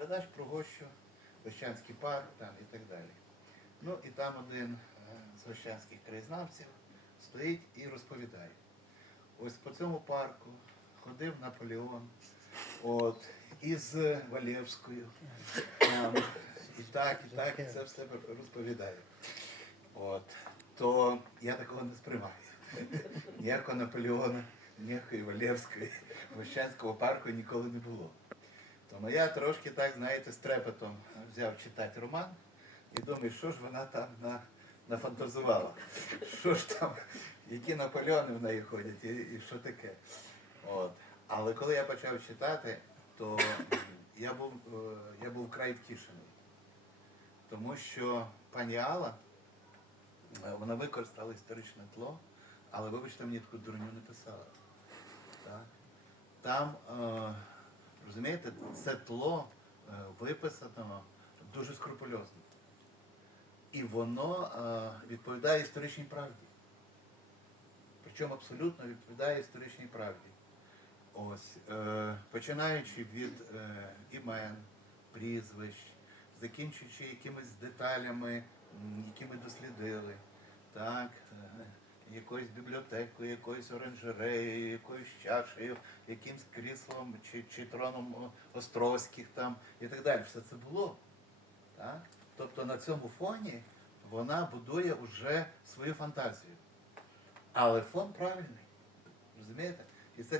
передач про Гощу, Гощанський парк там і так далі. Ну і там один е, з гощанських краєзнавців стоїть і розповідає. Ось по цьому парку ходив Наполеон, от, із Валєвською. Там, і так, і так, і це все розповідає. От. То я такого не сприймаю. Ніякого Наполеона, ніякої Валєвської, Гощанського парку ніколи не було. Тому я трошки так, знаєте, з трепетом взяв читати роман і думаю, що ж вона там на, нафантазувала. Що ж там, які Наполеони в неї ходять і, і що таке. От. Але коли я почав читати, то я був, е, я був вкрай втішений. Тому що пані Алла, е, вона використала історичне тло, але вибачте, мені таку дурню не писала. Так? Там, е, розумієте, це тло е, виписано дуже скрупульозно. І воно е, відповідає історичній правді. Причому абсолютно відповідає історичній правді. Ось, е, починаючи від імен, прізвищ, закінчуючи якимись деталями, які ми дослідили, так, якоюсь бібліотекою, якоюсь оранжереєю, якоюсь чашею, якимсь кріслом чи, чи троном Островських там і так далі. Все це було. Так? Тобто на цьому фоні вона будує вже свою фантазію. Але фон правильний. Розумієте? І це